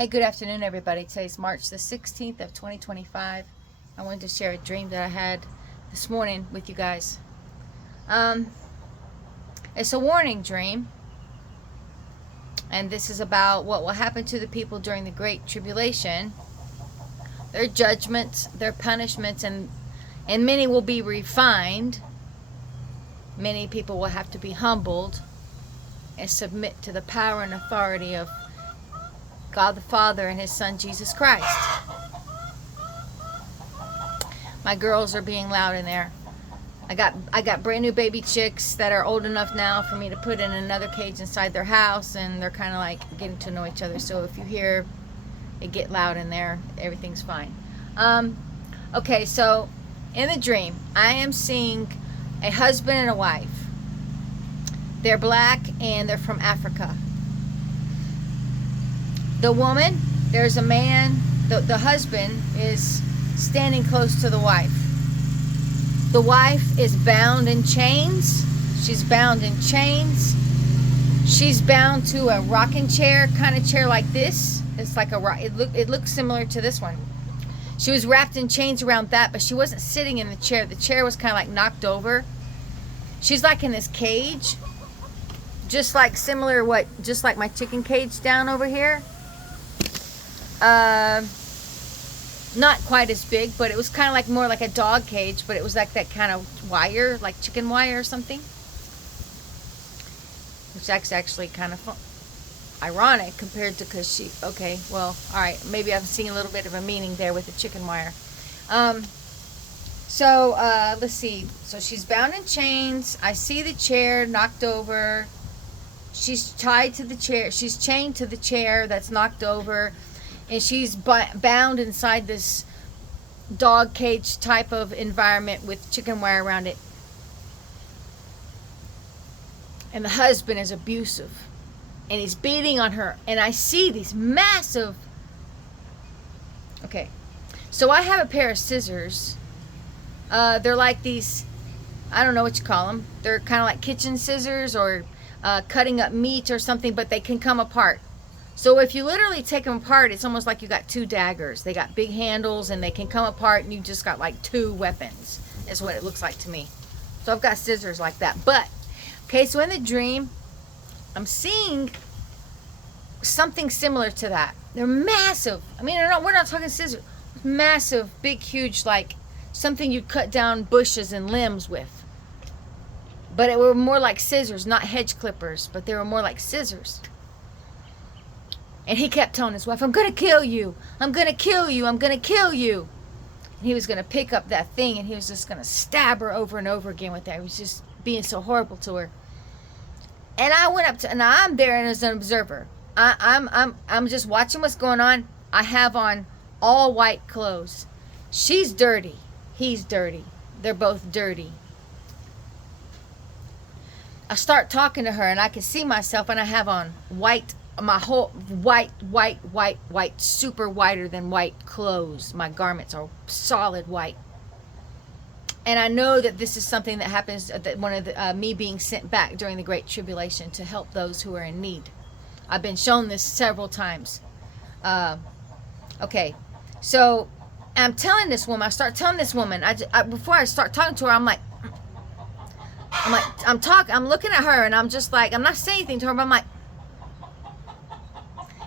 Hey, good afternoon, everybody. Today's March the 16th of 2025. I wanted to share a dream that I had this morning with you guys. It's a warning dream, and this is about what will happen to the people during the Great Tribulation, their judgments, their punishments, and many will be refined. Many people will have to be humbled and submit to the power and authority of God the Father and His Son Jesus Christ. My girls are being loud in there. I got brand new baby chicks that are old enough now for me to put in another cage inside their house, and they're kind of like getting to know each other. So if you hear it get loud in there, everything's fine. Okay, so in the dream, I am seeing a husband and a wife. They're black and they're from Africa. The woman, there's a man, the husband is standing close to the wife. The wife is bound in chains. She's bound in chains. She's bound to a rocking chair, kind of chair like this. It's like it looks similar to this one. She was wrapped in chains around that, but she wasn't sitting in the chair. The chair was kind of like knocked over. She's like in this cage, just like just like my chicken cage down over here. Not quite as big, but it was kind of like more like a dog cage, but it was like that kind of wire, like chicken wire or something. Which is actually kind of ironic compared to, because she, okay, well, all right, maybe I'm seeing a little bit of a meaning there with the chicken wire. Let's see. So she's bound in chains. I see the chair knocked over. She's tied to the chair. She's chained to the chair that's knocked over. And she's bound inside this dog cage type of environment with chicken wire around it. And the husband is abusive. And he's beating on her. And I see these massive... Okay. So I have a pair of scissors. They're like these... I don't know what you call them. They're kind of like kitchen scissors or cutting up meat or something. But they can come apart. So if you literally take them apart, it's almost like you got two daggers. They got big handles and they can come apart and you just got like two weapons. Is what it looks like to me. So I've got scissors like that. But, okay, so in the dream, I'm seeing something similar to that. They're massive. I mean, we're not talking scissors. Massive, big, huge, like something you'd cut down bushes and limbs with. But it were more like scissors, not hedge clippers. But they were more like scissors. And he kept telling his wife, I'm going to kill you. I'm going to kill you. I'm going to kill you. And he was going to pick up that thing and he was just going to stab her over and over again with that. He was just being so horrible to her. And I went up to, and I'm there as an observer. I'm just watching what's going on. I have on all white clothes. She's dirty. He's dirty. They're both dirty. I start talking to her and I can see myself, and I have on white, my whole white, super whiter than white clothes. My garments are solid white. And I know that this is something that happens, that one of the, me being sent back during the Great Tribulation to help those who are in need. I've been shown this several times. Okay, so I'm telling this woman, I start telling this woman, before I start talking to her, I'm looking at her and I'm just like, I'm not saying anything to her, but I'm like,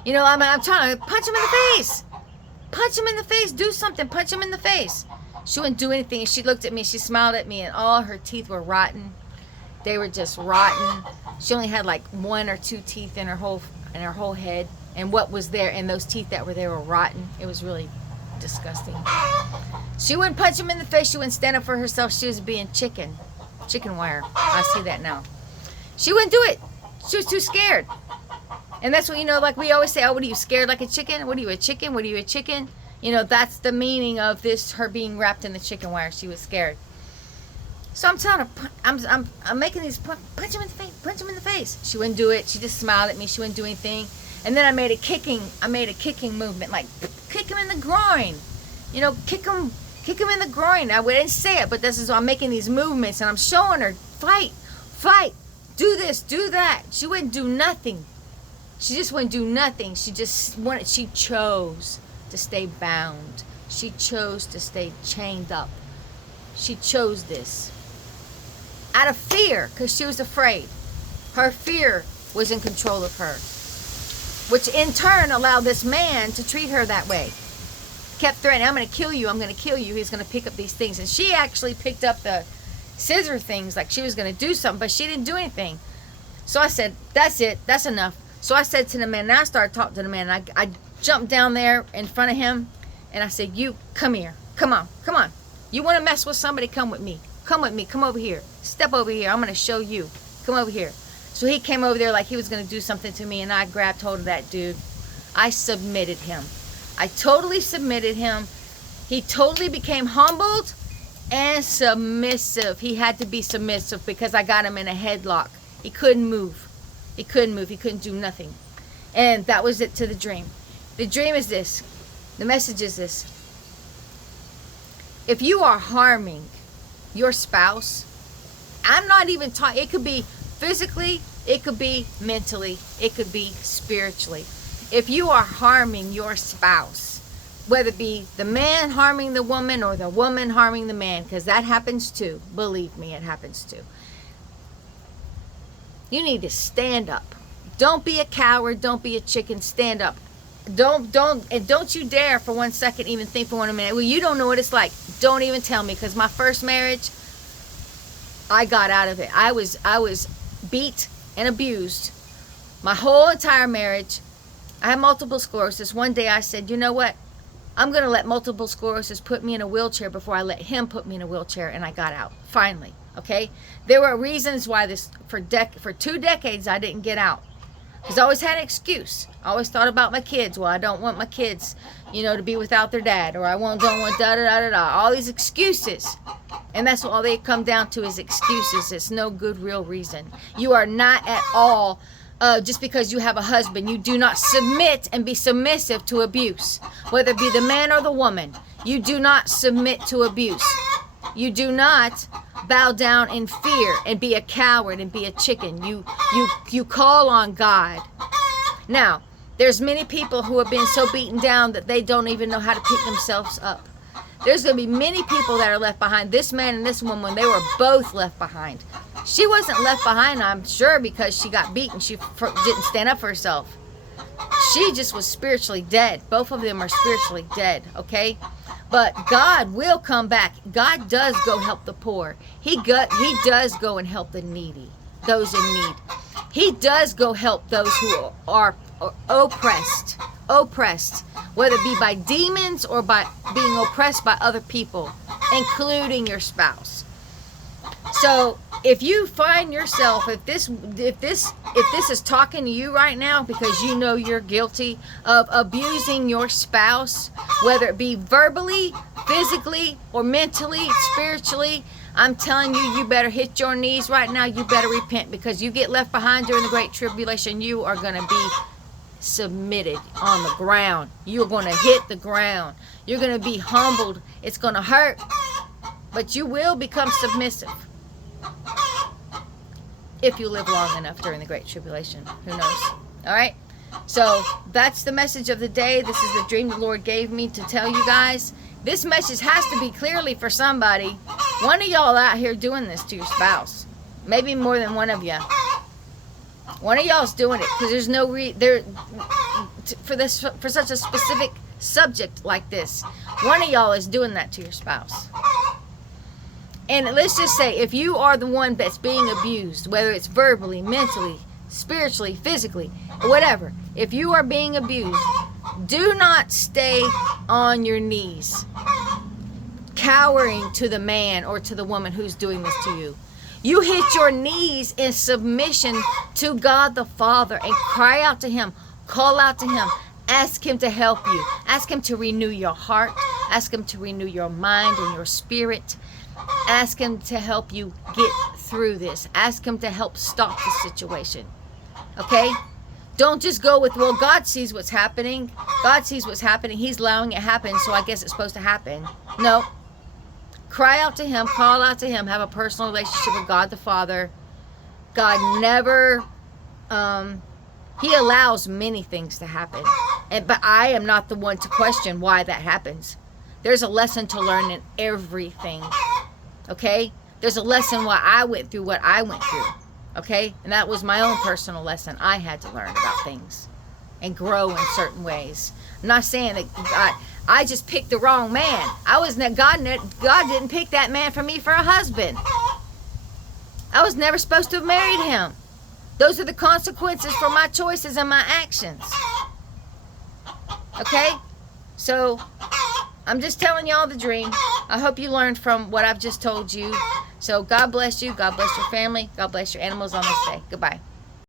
you know, I'm trying to punch him in the face. Punch him in the face. Do something. Punch him in the face. She wouldn't do anything. And she looked at me. She smiled at me. And all her teeth were rotten. They were just rotten. She only had like one or two teeth in her whole head. And what was there, and those teeth that were there were rotten. It was really disgusting. She wouldn't punch him in the face. She wouldn't stand up for herself. She was being chicken wire. I see that now. She wouldn't do it. She was too scared. And that's what, you know, like we always say, oh, what are you, scared like a chicken? What are you, a chicken? What are you, a chicken? You know, that's the meaning of this, her being wrapped in the chicken wire. She was scared. So I'm telling her, I'm making these, punch him in the face, punch him in the face. She wouldn't do it. She just smiled at me. She wouldn't do anything. And then I made a kicking movement, like kick him in the groin. You know, kick him in the groin. I didn't say it, but this is, I'm making these movements and I'm showing her, fight, do this, do that. She wouldn't do nothing. She just wouldn't do nothing. She chose to stay bound. She chose to stay chained up. She chose this out of fear, because she was afraid. Her fear was in control of her, which in turn allowed this man to treat her that way. Kept threatening, I'm going to kill you, I'm going to kill you. He's going to pick up these things. And she actually picked up the scissor things like she was going to do something, but she didn't do anything. So I said, that's it, that's enough. So I said to the man, and I started talking to the man. I jumped down there in front of him, and I said, you, come here. Come on. You want to mess with somebody? Come with me. Come with me. Come over here. Step over here. I'm going to show you. Come over here. So he came over there like he was going to do something to me, and I grabbed hold of that dude. I submitted him. I totally submitted him. He totally became humbled and submissive. He had to be submissive because I got him in a headlock. He couldn't move. He couldn't do nothing. And that was it to the dream. The dream is this. The message is this. If you are harming your spouse, I'm not even talking, it could be physically, it could be mentally, it could be spiritually. If you are harming your spouse, whether it be the man harming the woman or the woman harming the man, because that happens too. Believe me, it happens too. You need to stand up. Don't be a coward. Don't be a chicken. Stand up. Don't you dare for 1 second even think for 1 minute, well, you don't know what it's like. Don't even tell me, because my first marriage, I got out of it. I was beat and abused my whole entire marriage. I had multiple sclerosis. One day I said, you know what? I'm going to let multiple sclerosis put me in a wheelchair before I let him put me in a wheelchair, and I got out. Finally. Okay? There were reasons why this, for 2 decades, I didn't get out. Because I always had an excuse. I always thought about my kids. Well, I don't want my kids, to be without their dad. Or I don't want da-da-da-da-da. All these excuses. And that's all they come down to is excuses. It's no good real reason. You are not at all, just because you have a husband, you do not submit and be submissive to abuse. Whether it be the man or the woman. You do not submit to abuse. You do not bow down in fear and be a coward and be a chicken. You call on God. Now, there's many people who have been so beaten down that they don't even know how to pick themselves up. There's going to be many people that are left behind. This man and this woman, they were both left behind. She wasn't left behind, I'm sure, because she got beaten. She didn't stand up for herself. She just was spiritually dead. Both of them are spiritually dead, okay? But God will come back. God does go help the poor. He does go and help the needy, those in need. He does go help those who are oppressed, whether it be by demons or by being oppressed by other people, including your spouse. So if you find yourself, if this is talking to you right now because you know you're guilty of abusing your spouse, whether it be verbally, physically, or mentally, spiritually, I'm telling you, you better hit your knees right now. You better repent, because you get left behind during the Great Tribulation, you are going to be submitted on the ground. You're going to hit the ground. You're going to be humbled. It's going to hurt, but you will become submissive. If you live long enough during the Great Tribulation. Who knows? All right? So that's the message of the day. This is the dream the Lord gave me to tell you guys. This message has to be clearly for somebody. One of y'all out here doing this to your spouse. Maybe more than one of you. One of y'all's doing it because there's no for such a specific subject like this. One of y'all is doing that to your spouse. And let's just say, if you are the one that's being abused, whether it's verbally, mentally, spiritually, physically, or whatever, if you are being abused, do not stay on your knees, cowering to the man or to the woman who's doing this to you. You hit your knees in submission to God the Father and cry out to Him, call out to Him, ask Him to help you, ask Him to renew your heart, ask Him to renew your mind and your spirit. Ask Him to help you get through this. Ask Him to help stop the situation. Okay? Don't just go with, well, God sees what's happening. God sees what's happening. He's allowing it happen, so I guess it's supposed to happen. No. Cry out to Him. Call out to Him. Have a personal relationship with God the Father. God never He allows many things to happen. But I am not the one to question why that happens. There's a lesson to learn in everything. Okay? There's a lesson why I went through what I went through. Okay? And that was my own personal lesson. I had to learn about things and grow in certain ways. I'm not saying that I just picked the wrong man. God didn't pick that man for me for a husband. I was never supposed to have married him. Those are the consequences for my choices and my actions. Okay? So, I'm just telling y'all the dream. I hope you learned from what I've just told you. So, God bless you. God bless your family. God bless your animals on this day. Goodbye.